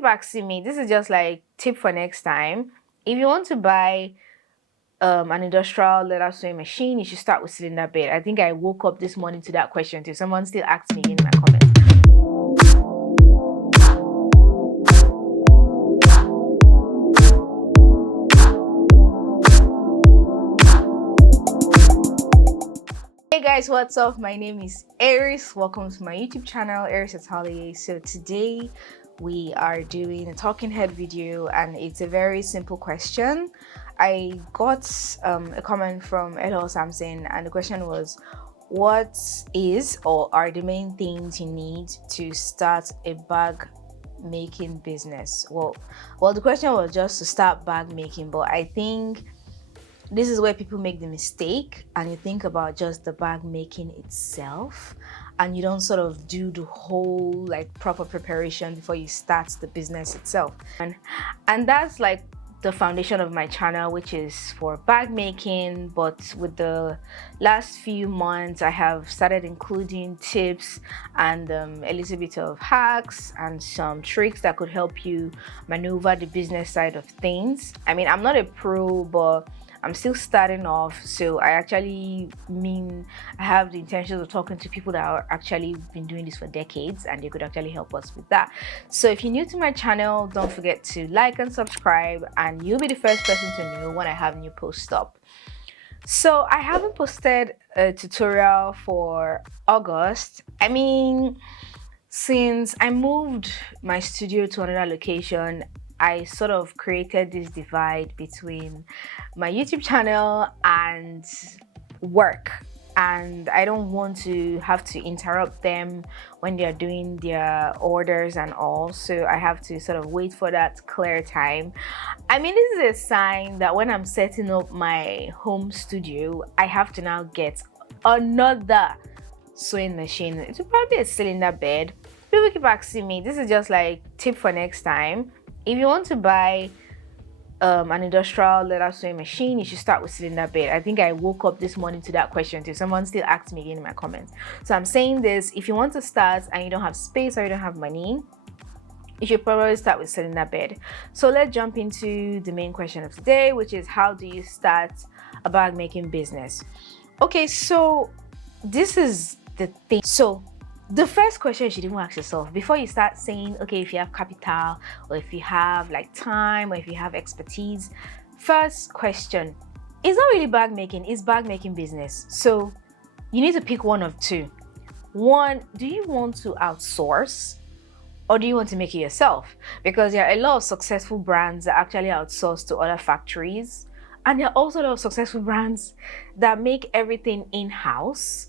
keep asking me, this is just like tip for next time. If you want to buy an industrial leather sewing machine, you should start with cylinder bed. I think I woke up this morning to that question too. Someone still asked me in my comments. Hey guys, what's up? My name is Eris. Welcome to my YouTube channel, Eris Atelier. So today we are doing a talking head video, and it's a very simple question. I got a comment from Edel Samson, and the question was, what is or are the main things you need to start a bag making business? Well, the question was just to start bag making, but I think this is where people make the mistake and you think about just the bag making itself, and you don't sort of do the whole like proper preparation before you start the business itself. And that's like the foundation of my channel, which is for bag making. But with the last few months, I have started including tips and a little bit of hacks and some tricks that could help you maneuver the business side of things. I mean, I'm not a pro, but I'm still starting off, so I actually I have the intention of talking to people that are actually been doing this for decades, and they could actually help us with that. So if you're new to my channel, don't forget to like and subscribe, and you'll be the first person to know when I have new posts up. So I haven't posted a tutorial for August. I mean, since I moved my studio to another location, I sort of created this divide between my YouTube channel and work, and I don't want to have to interrupt them when they're doing their orders and all, so I have to sort of wait for that clear time. I mean, this is a sign that when I'm setting up my home studio, I have to now get another sewing machine. It will probably be a cylinder bed. People keep asking me, this is just like tip for next time. If you want to buy an industrial leather sewing machine, you should start with cylinder bed. I think I woke up this morning to that question too. Someone still asked me again in my comments. So I'm saying this, if you want to start and you don't have space or you don't have money, you should probably start with cylinder bed. So let's jump into the main question of today, which is, how do you start a bag making business? Okay, so this is the thing. So the first question you should even ask yourself before you start saying, okay, if you have capital or if you have like time or if you have expertise, first question, it's not really bag making, it's bag making business. So you need to pick one of two. One, do you want to outsource or do you want to make it yourself? Because there are a lot of successful brands that actually outsource to other factories. And there are also a lot of successful brands that make everything in-house,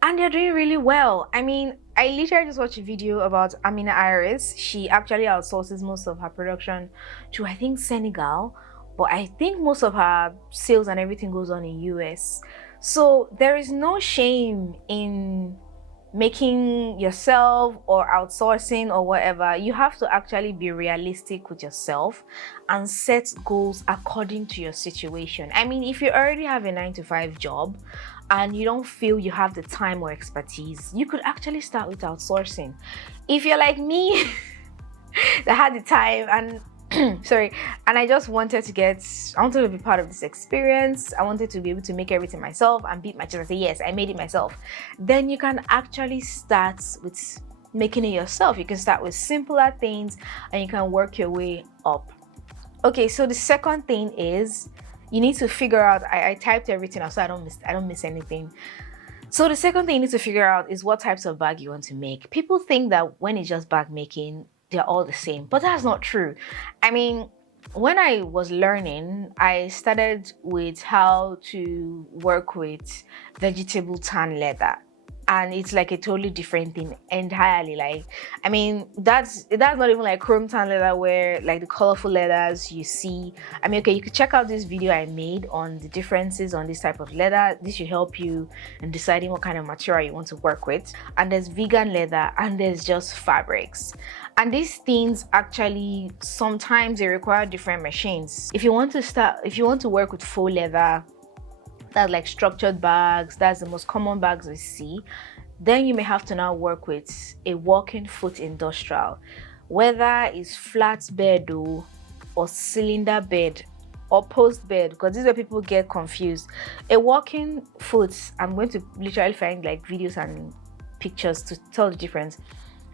and they're doing really well. I mean, I literally just watched a video about Eris. She actually outsources most of her production to, I think, Senegal, but I think most of her sales and everything goes on in US. So there is no shame in making yourself or outsourcing or whatever. You have to actually be realistic with yourself and set goals according to your situation. I mean, if you already have a 9-to-5 job and you don't feel you have the time or expertise, you could actually start with outsourcing. If you're like me that had the time and sorry, and I just wanted to be part of this experience, I wanted to be able to make everything myself and beat my chest and say, yes, I made it myself, then you can actually start with making it yourself. You can start with simpler things and you can work your way up. Okay, so the second thing is you need to figure out, I typed everything out so I don't miss anything. So the second thing you need to figure out is what types of bag you want to make. People think that when it's just bag making, they're all the same, but that's not true. I mean, when I was learning, I started with how to work with vegetable tan leather, and it's like a totally different thing entirely. Like, I mean, that's not even like chrome tan leather where like the colorful leathers you see. I mean, okay, you could check out this video I made on the differences on this type of leather. This should help you in deciding what kind of material you want to work with. And there's vegan leather and there's just fabrics. And these things actually, sometimes they require different machines. If you want to work with faux leather, that's like structured bags, that's the most common bags we see, then you may have to now work with a walking foot industrial. whether it's flat bed or cylinder bed or post bed, because this is where people get confused. A walking foot, I'm going to literally find like videos and pictures to tell the difference.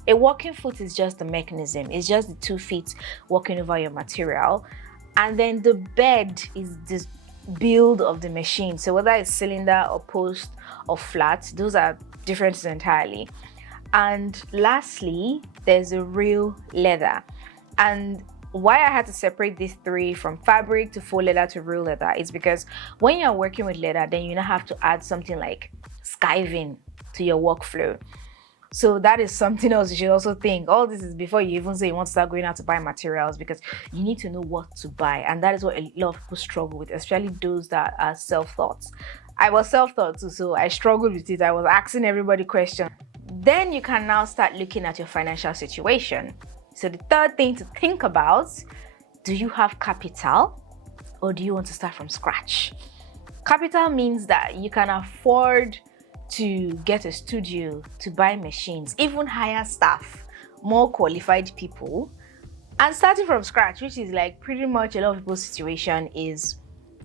A walking foot is just the mechanism, it's just the 2 feet walking over your material, and then the bed is this build of the machine. So whether it's cylinder or post or flat, those are differences entirely. And lastly, there's a real leather. And why I had to separate these 3 from fabric to faux leather to real leather is because when you're working with leather, then you now have to add something like skiving to your workflow. So that is something else you should also think. All this is before you even say you want to start going out to buy materials, because you need to know what to buy. And that is what a lot of people struggle with, especially those that are self-taught. I was self-taught too, so I struggled with it. I was asking everybody questions. Then you can now start looking at your financial situation. So the third thing to think about, do you have capital or do you want to start from scratch? Capital means that you can afford to get a studio, to buy machines, even hire staff, more qualified people, and starting from scratch, which is like pretty much a lot of people's situation, is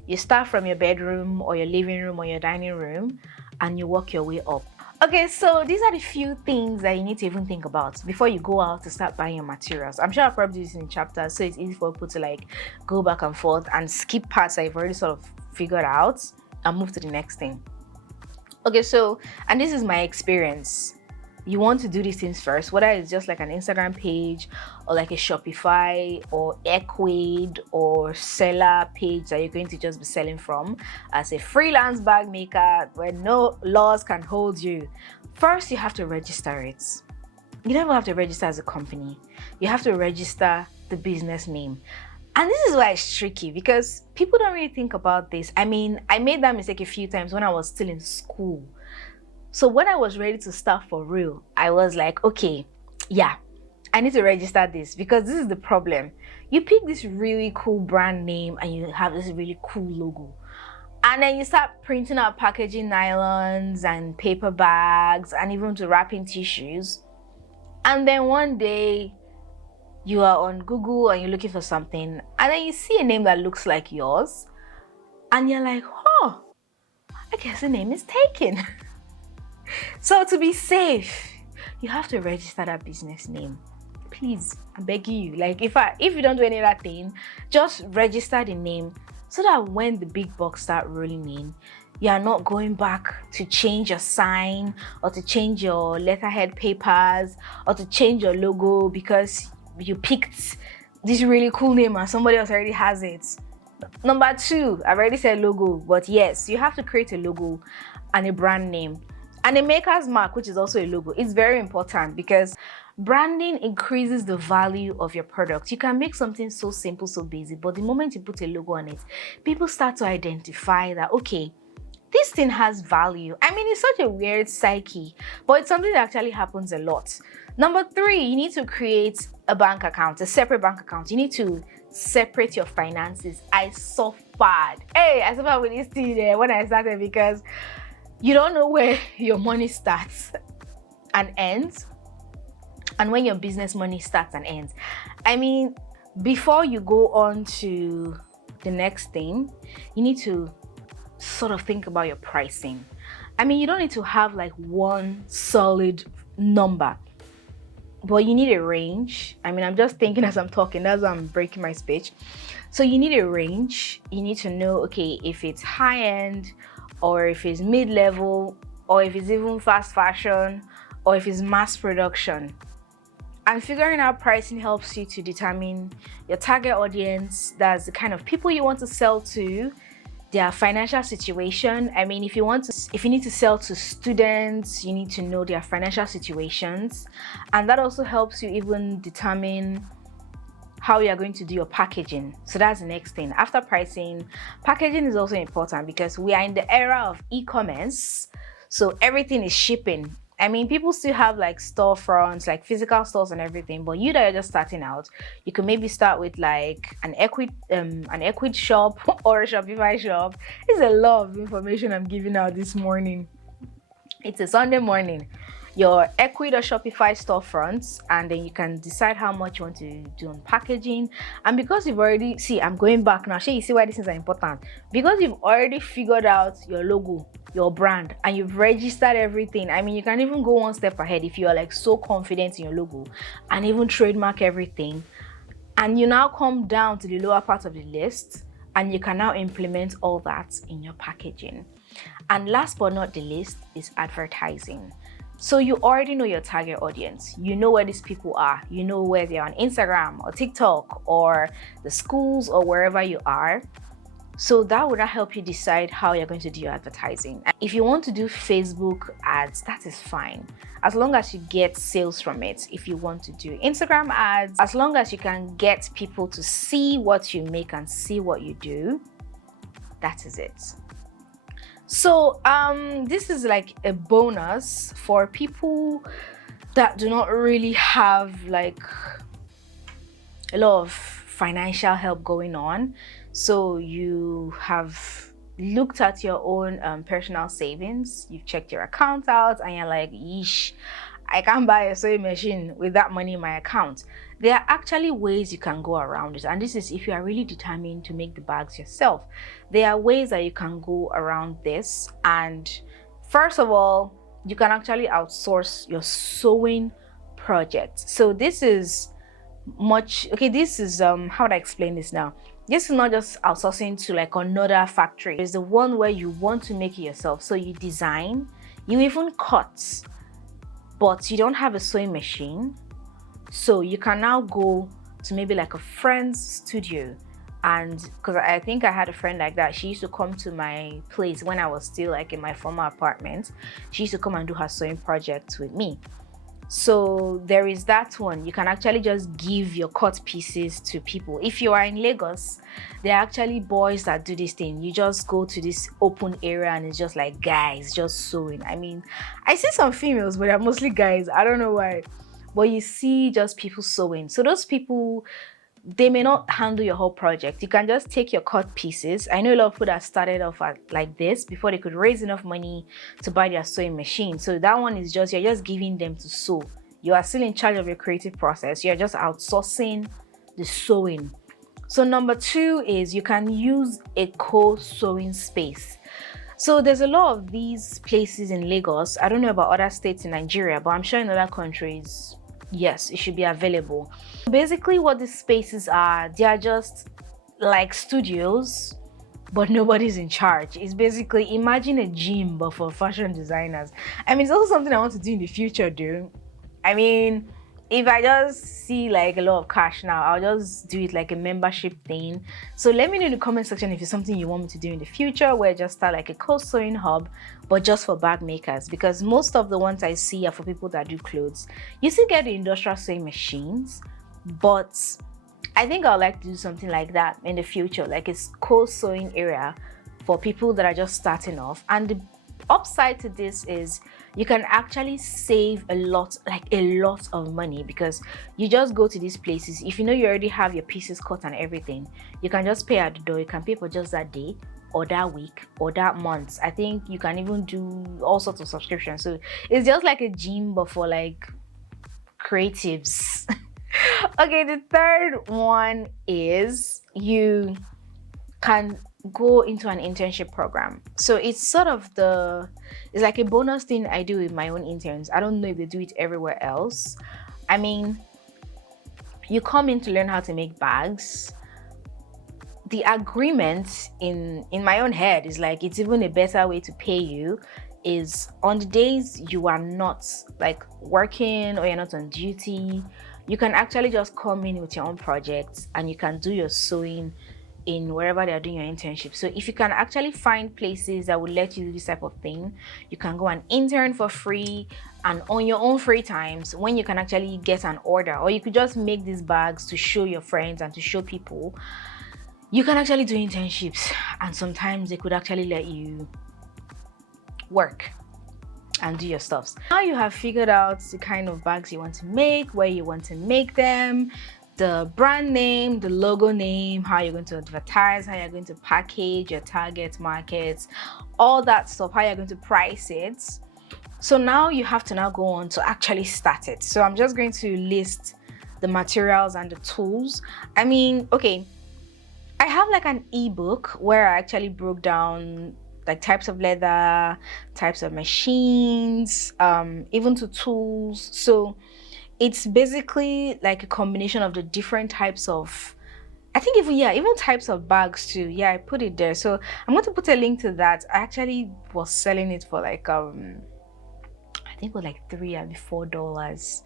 you start from your bedroom or your living room or your dining room and you work your way up. Okay, so these are the few things that you need to even think about before you go out to start buying your materials. I'm sure I'll probably do this in chapters, so it's easy for people to like go back and forth and skip parts that you've already sort of figured out and move to the next thing. Okay, so, and this is my experience. You want to do these things first, whether it's just like an Instagram page or like a Shopify or Equid or seller page that you're going to just be selling from as a freelance bag maker where no laws can hold you. First, you have to register it. You don't even have to register as a company. You have to register the business name. And this is why it's tricky, because people don't really think about this. I mean, I made that mistake a few times when I was still in school. So when I was ready to start for real, I was like, okay, yeah, I need to register this, because this is the problem. You pick this really cool brand name and you have this really cool logo. And then you start printing out packaging nylons and paper bags and even to wrapping tissues. And then one day, you are on Google and you're looking for something, and then you see a name that looks like yours, and you're like, oh, I guess the name is taken. So to be safe, you have to register that business name. Please, I'm begging you. Like if you don't do any of that thing, just register the name so that when the big bucks start rolling in, you are not going back to change your sign or to change your letterhead papers or to change your logo because you picked this really cool name and somebody else already has it. Number 2, I've already said logo, but yes, you have to create a logo and a brand name and a maker's mark, which is also a logo. It's very important because branding increases the value of your product. You can make something so simple, so basic, but the moment you put a logo on it, people start to identify that, okay, this thing has value. I mean, it's such a weird psyche, but it's something that actually happens a lot. Number 3, you need to create a bank account, a separate bank account. You need to separate your finances. I suffered. Hey, I suffered with this thing there when I started, because you don't know where your money starts and ends and when your business money starts and ends. I mean, before you go on to the next thing, you need to sort of think about your pricing. I mean, you don't need to have like one solid number, but you need a range. I mean, I'm just thinking as I'm talking, that's why I'm breaking my speech. So you need a range. You need to know, okay, if it's high end or if it's mid-level or if it's even fast fashion or if it's mass production. And figuring out pricing helps you to determine your target audience. That's the kind of people you want to sell to, their financial situation. I mean, if you need to sell to students, you need to know their financial situations. And that also helps you even determine how you are going to do your packaging. So that's the next thing. After pricing, packaging is also important because we are in the era of e-commerce. So everything is shipping. I mean, people still have like storefronts, like physical stores and everything, but you that are just starting out, you could maybe start with like an Equid shop or a Shopify shop. It's a lot of information I'm giving out this morning. It's a Sunday morning. your Ecwid or Shopify storefronts, and then you can decide how much you want to do on packaging. And because you've already, see, I'm going back now, you see why these things are important. Because you've already figured out your logo, your brand, and you've registered everything. I mean, you can even go one step ahead if you're like so confident in your logo and even trademark everything. And you now come down to the lower part of the list, and you can now implement all that in your packaging. And last but not the least is advertising. So you already know your target audience. You know where these people are. You know where they are on Instagram or TikTok or the schools or wherever you are. So that would help you decide how you're going to do your advertising. If you want to do Facebook ads, that is fine, as long as you get sales from it. If you want to do Instagram ads, as long as you can get people to see what you make and see what you do, that is it. So this is like a bonus for people that do not really have like a lot of financial help going on. So you have looked at your own personal savings, you've checked your account out, and you're like, yeesh, I can't buy a sewing machine with that money in my account. There are actually ways you can go around it, and this is if you are really determined to make the bags yourself. There are ways that you can go around this. And first of all, you can actually outsource your sewing project. So this is this is how do I explain this now? This is not just outsourcing to like another factory. It's the one where you want to make it yourself. So you design, you even cut, but you don't have a sewing machine. So you can now go to maybe like a friend's studio. And because I think I had a friend like that, she used to come to my place when I was still like in my former apartment. She used to come and do her sewing projects with me. So there is that one. You can actually just give your cut pieces to people. If you are in Lagos, there are actually boys that do this thing. You just go to this open area and it's just like guys just sewing. I mean, I see some females, but they're mostly guys. I don't know why. But you see just people sewing. So those people, they may not handle your whole project. You can just take your cut pieces. I know a lot of people that started off like this before they could raise enough money to buy their sewing machine. So that one is just, you're just giving them to sew. You are still in charge of your creative process. You're just outsourcing the sewing. So number two is you can use a co-sewing space. So there's a lot of these places in Lagos. I don't know about other states in Nigeria, but I'm sure in other countries, yes, it should be available. Basically what these spaces are, they are just like studios, but nobody's in charge. It's basically, imagine a gym but for fashion designers. I mean, it's also something I want to do in the future, dude. I mean, if I just see like a lot of cash now, I'll just do it like a membership thing. So let me know in the comment section if it's something you want me to do in the future, where I just start like a co-sewing hub, but just for bag makers, because most of the ones I see are for people that do clothes. You still get the industrial sewing machines, but I think I'd like to do something like that in the future, like a co-sewing area for people that are just starting off. And the upside to this is you can actually save a lot of money, because you just go to these places. If you know you already have your pieces cut and everything, you can just pay at the door. You can pay for just that day or that week or that month. I think you can even do all sorts of subscriptions. So it's just like a gym but for like creatives. Okay, the third one is you can go into an internship program. So it's sort of it's like a bonus thing I do with my own interns. I don't know if they do it everywhere else. I mean, you come in to learn how to make bags. The agreement in my own head is like, it's even a better way to pay you is on the days you are not like working or you're not on duty, you can actually just come in with your own projects and you can do your sewing in wherever they are doing your internship. So if you can actually find places that would let you do this type of thing, you can go and intern for free, and on your own free times when you can actually get an order, or you could just make these bags to show your friends and to show people. You can actually do internships, and sometimes they could actually let you work and do your stuffs. Now you have figured out the kind of bags you want to make, where you want to make them, the brand name, the logo name, how you're going to advertise, how you're going to package your target markets, all that stuff, how you're going to price it. So now you have to now go on to actually start it. So I'm just going to list the materials and the tools. I mean, okay, I have like an ebook where I actually broke down like types of leather, types of machines, even to tools. So it's basically like a combination of the different types of, I think even types of bags too. Yeah, I put it there. So I'm going to put a link to that. I actually was selling it for like I think it was like $3 and $4.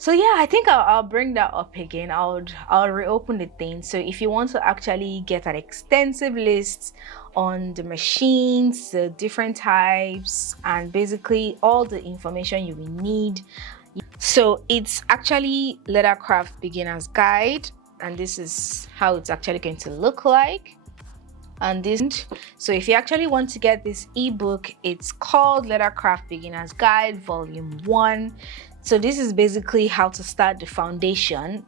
So yeah, I think I'll bring that up again. I'll reopen the thing. So if you want to actually get an extensive list on the machines, the different types, and basically all the information you will need. So it's actually Leathercraft Beginner's Guide, and this is how it's actually going to look like. And this, so if you actually want to get this ebook, it's called Leathercraft Beginner's Guide Volume 1. So this is basically how to start the foundation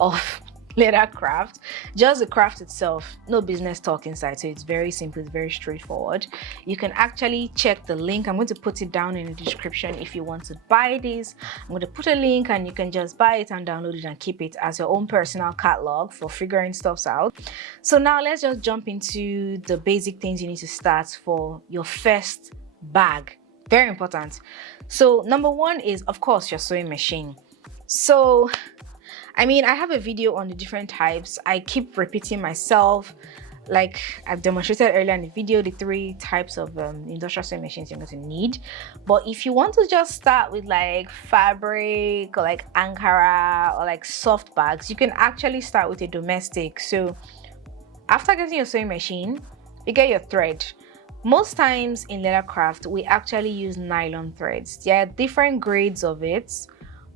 of leathercraft, just the craft itself, no business talk inside. So it's very simple, it's very straightforward. You can actually check the link. I'm going to put it down in the description if you want to buy this. I'm going to put a link and you can just buy it and download it and keep it as your own personal catalog for figuring stuff out. So now let's just jump into the basic things you need to start for your first bag. Very important. So number one is, of course, your sewing machine. So I mean, I have a video on the different types. I keep repeating myself, like I've demonstrated earlier in the video, the 3 types of industrial sewing machines you're going to need. But if you want to just start with like fabric or like Ankara or like soft bags, you can actually start with a domestic. So after getting your sewing machine, you get your thread. Most times in leathercraft, we actually use nylon threads. There are different grades of it,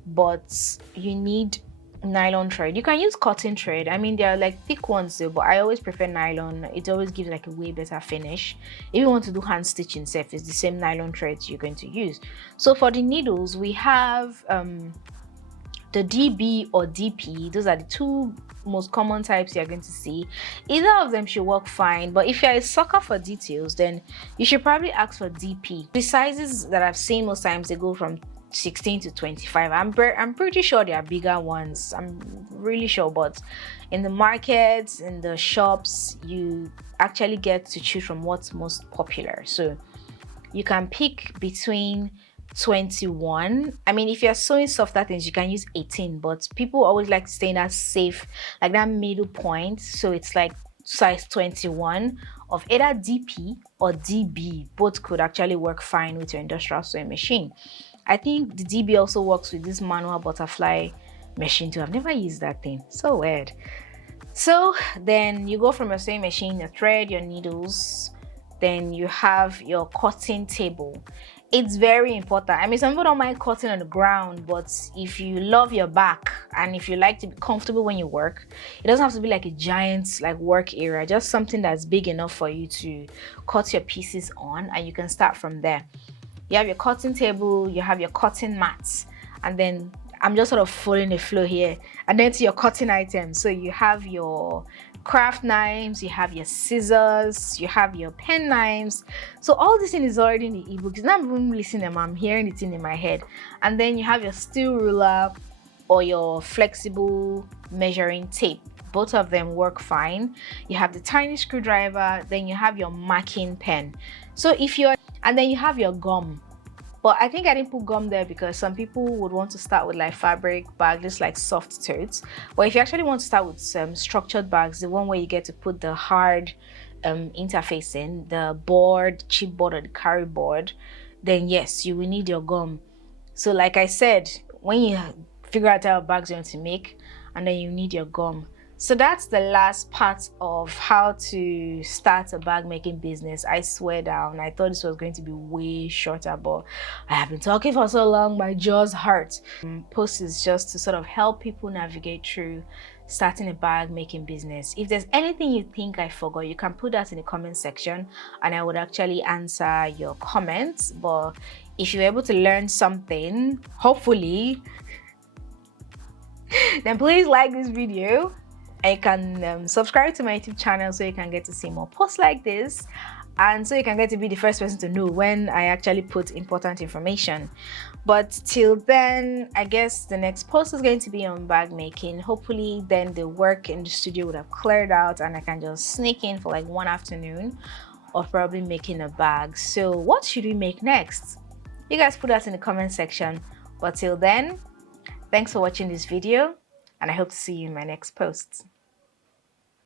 but you need nylon thread. You can use cotton thread. I mean, there are like thick ones though, but I always prefer nylon. It always gives like a way better finish. If you want to do hand stitching stuff, it's the same nylon threads you're going to use. So for the needles, we have the DB or DP. Those are the 2 most common types you're going to see. Either of them should work fine, but if you're a sucker for details, then you should probably ask for DP. The sizes that I've seen most times, they go from 16 to 25. I'm pretty sure there are bigger ones. I'm really sure, but in the markets, in the shops, you actually get to choose from what's most popular. So you can pick between 21. I mean, if you're sewing softer things, you can use 18, but people always like to stay in that safe, like that middle point. So it's like size 21 of either DP or DB. Both could actually work fine with your industrial sewing machine. I think the DB also works with this manual butterfly machine too. I've never used that thing. So weird. So then you go from your sewing machine, your thread, your needles, then you have your cutting table. It's very important. I mean, some people don't mind cutting on the ground, but if you love your back and if you like to be comfortable when you work, it doesn't have to be like a giant like work area, just something that's big enough for you to cut your pieces on, and you can start from there. You have your cutting table, you have your cutting mats, and then I'm just sort of following the flow here, and then to your cutting items. So you have your craft knives, you have your scissors, you have your pen knives. So all this thing is already in the ebook. It's not even listening them, I'm hearing it in my head. And then you have your steel ruler or your flexible measuring tape. Both of them work fine. You have the tiny screwdriver, then you have your marking pen. So if you're, and then you have your gum. But I think I didn't put gum there because some people would want to start with like fabric bag, just like soft totes. But if you actually want to start with some structured bags, the one where you get to put the hard interface in, the board, chipboard or the carry board, then yes, you will need your gum. So like I said, when you figure out how bags you want to make, and then you need your gum. So that's the last part of how to start a bag making business. I swear down, I thought this was going to be way shorter, but I have been talking for so long, my jaws hurt. Post is just to sort of help people navigate through starting a bag making business. If there's anything you think I forgot, you can put that in the comment section and I would actually answer your comments. But if you're able to learn something, hopefully, then please like this video. And you can subscribe to my YouTube channel so you can get to see more posts like this. and so you can get to be the first person to know when I actually put important information. But till then, I guess the next post is going to be on bag making. Hopefully then the work in the studio would have cleared out and I can just sneak in for like one afternoon of probably making a bag. So what should we make next? You guys put that in the comment section. But till then, thanks for watching this video and I hope to see you in my next post.